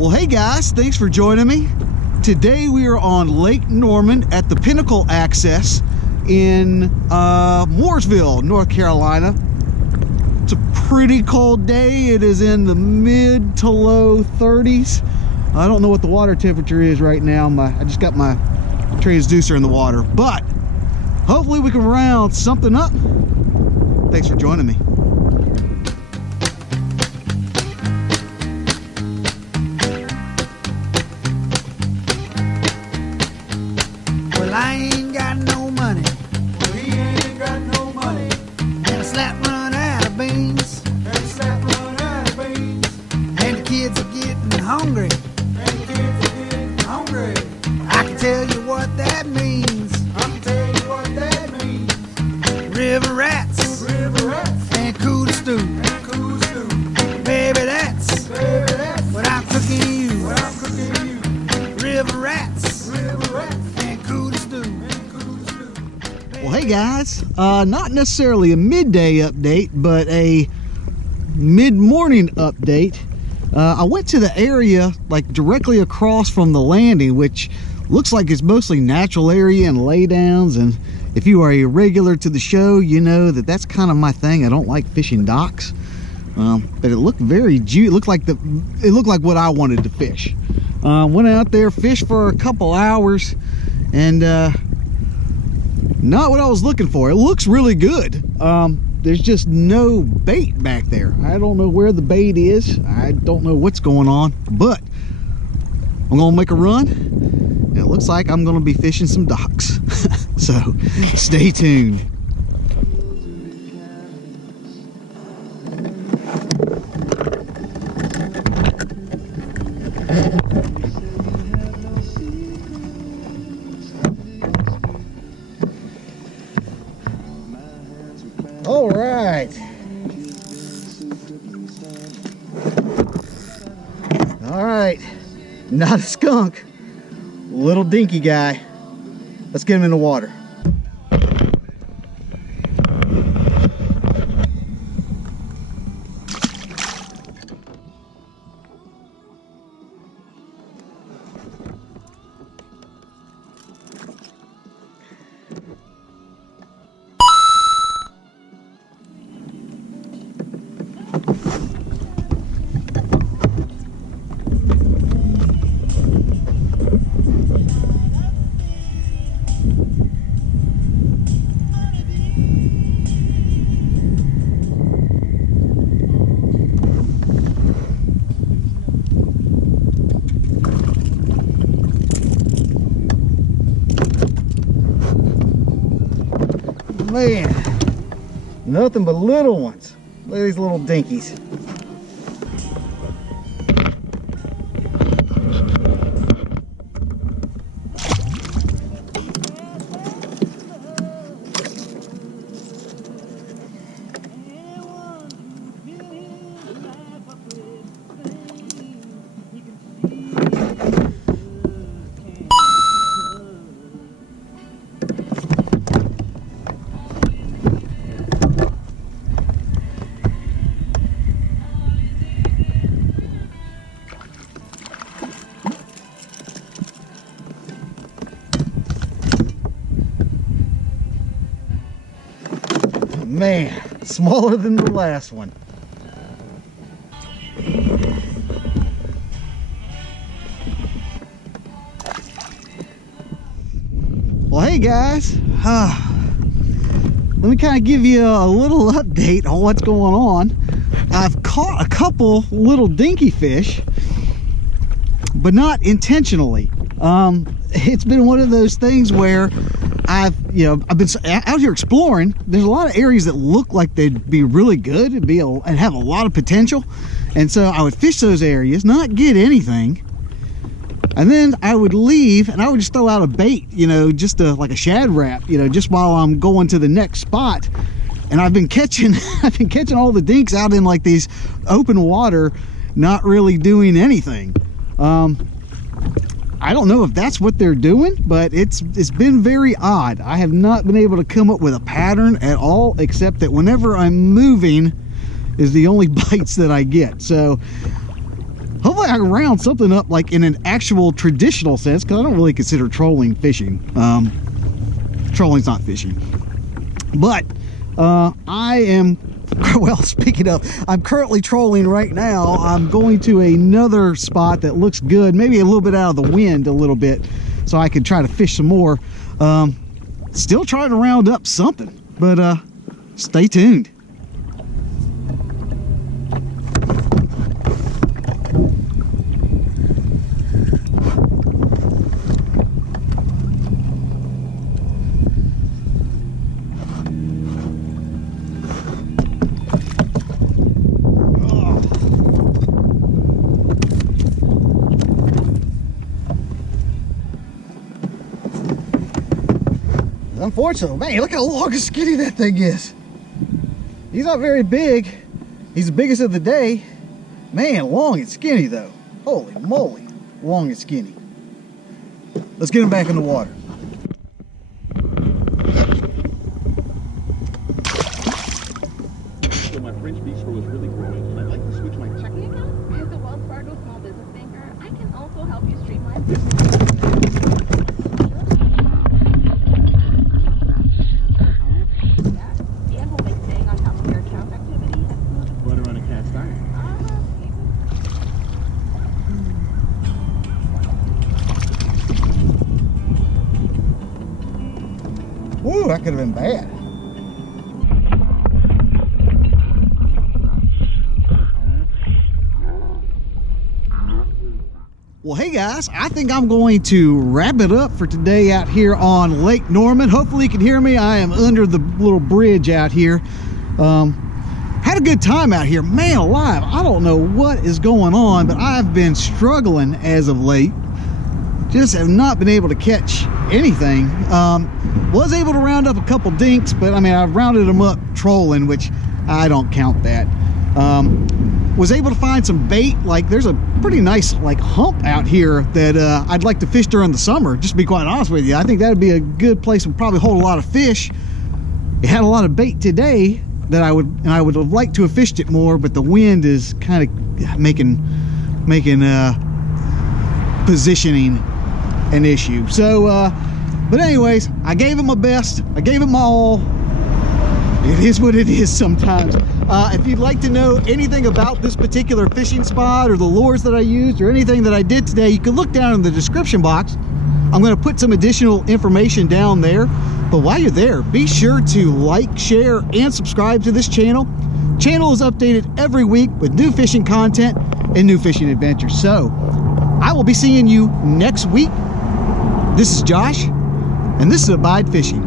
Well, hey guys, thanks for joining me. Today we are on Lake Norman at the Pinnacle access in Mooresville, North Carolina. It's a pretty cold day. It is in the mid to low 30s. I don't know what the water temperature is right now. I just got my transducer in the water, but hopefully we can round something up. Thanks for joining me. Well, I ain't got no money. Well, he ain't got no money. And a slap run out of beans. And a slap run out of beans. And the kids are getting hungry. And the kids are getting hungry. I can tell you what that means. I can tell you what that means. River rats. River rats. And cool stew. And cool stew. Baby, that's what I'm cooking you. What I'm cooking you. River rats. River rats. And cool stew. Well, hey guys, not necessarily a midday update, but a mid-morning update. I went to the area like directly across from the landing, which looks like it's mostly natural area and laydowns. And if you are a regular to the show, you know that that's kind of my thing. I don't like fishing docks, but it looked very it looked like what I wanted to fish. Went out there, fished for a couple hours, and not what I was looking for. It looks really good. There's just no bait back there. I don't know where the bait is. I don't know what's going on, but I'm gonna make a run. And it looks like I'm gonna be fishing some docks. So stay tuned. All right. All right. Not a skunk. Little dinky guy. Let's get him in the water. Man, nothing but little ones. Look at these little dinkies. Man, smaller than the last one. Well, hey guys, let me kind of give you a little update on what's going on. I've caught a couple little dinky fish, but not intentionally. It's been one of those things where I've been out here exploring. There's a lot of areas that look like they'd be really good and have a lot of potential, and so I would fish those areas, not get anything, and then I would leave and I would just throw out a bait, just like a shad wrap, just while I'm going to the next spot. And I've been catching all the dinks out in like these open water, not really doing anything. I don't know if that's what they're doing, but it's been very odd. I have not been able to come up with a pattern at all, except that whenever I'm moving is the only bites that I get. So hopefully I can round something up like in an actual traditional sense, because I don't really consider trolling fishing. Trolling's not fishing. But I am, well, speaking of, I'm currently trolling right now. I'm going to another spot that looks good, maybe a little bit out of the wind a little bit, so I can try to fish some more. Still trying to round up something, but stay tuned. Unfortunately, man, look how long and skinny that thing is. He's not very big. He's the biggest of the day. Man, long and skinny though. Holy moly, long and skinny. Let's get him back in the water. So my French bistro is really growing, and I'd like to switch my checking account. As a Wells Fargo small business banker, I can also help you streamline business. Ooh, that could have been bad. Well, hey guys, I think I'm going to wrap it up for today out here on Lake Norman. Hopefully you can hear me. I am under the little bridge out here. Had a good time out here. Man alive, I don't know what is going on, but I've been struggling as of late. Just have not been able to catch anything. Was able to round up a couple dinks, but I mean, I've rounded them up trolling, which I don't count that. Was able to find some bait. Like there's a pretty nice like hump out here that I'd like to fish during the summer, just to be quite honest with you. I think that would be a good place to probably hold a lot of fish. It had a lot of bait today that I would have liked to have fished it more, but the wind is kind of making positioning an issue. So but anyways, I gave it my best. I gave it my all. It is what it is sometimes. If you'd like to know anything about this particular fishing spot or the lures that I used or anything that I did today, you can look down in the description box. I'm going to put some additional information down there. But while you're there, be sure to like, share, and subscribe to this channel. Channel is updated every week with new fishing content and new fishing adventures. So I will be seeing you next week. This is Josh, and this is Abide Fishing.